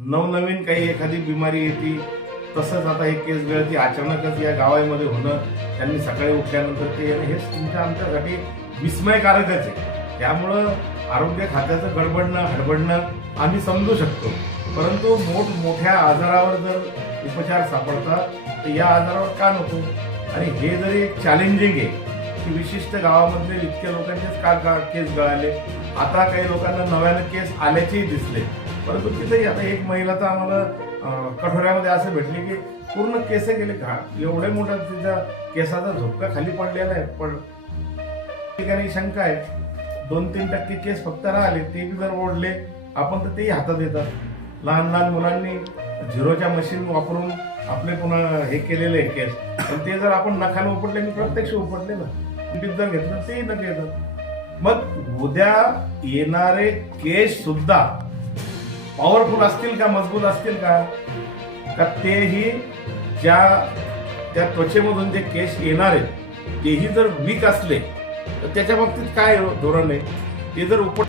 नवनवीन काही एखादी बिमारी येते. तसंच आता हे केस गळती अचानकच या गावामध्ये होणं, त्यांनी सकाळी उठल्यानंतर ते येणं, हे तुमच्या आमच्यासाठी विस्मयकारकच आहे. त्यामुळं आरोग्य खात्याचं गडबडणं हडबडणं आम्ही समजू शकतो, परंतु मोठमोठ्या आजारावर जर उपचार सापडतात तर या आजारावर का नको. आणि हे जरी एक चॅलेंजिंग आहे की विशिष्ट गावामधले इतक्या लोकांचेच का केस गळाले, आता काही लोकांना नव्यानं केस आल्याचेही दिसले. परंतु तिथेही आता एक महिला तर आम्हाला कठोऱ्यामध्ये असं भेटले की पूर्ण केस गेले का, एवढे मोठा तिच्या केसाचा झोपका खाली पडलेला आहे. पण ठिकाणी शंका आहे, 2-3% केस फक्त राहिले, ते बी जर ओढले आपण तर तेही हातात येतात. लहान लहान मुलांनी झिरोच्या मशीन वापरून आपले पुन्हा हे केलेले केस, पण ते जर आपण नखाने उपटले, मी प्रत्यक्ष उपटले ना, टीप जर घेतलं तेही नका येतात. मग उद्या येणारे केस सुद्धा पॉवरफुल असतील का, मजबूत असतील का तेही त्या त्वचेमधून जे केस येणार आहेत तेही जर वीक असले तर त्याच्या बाबतीत काय धोरण आहे, ते जर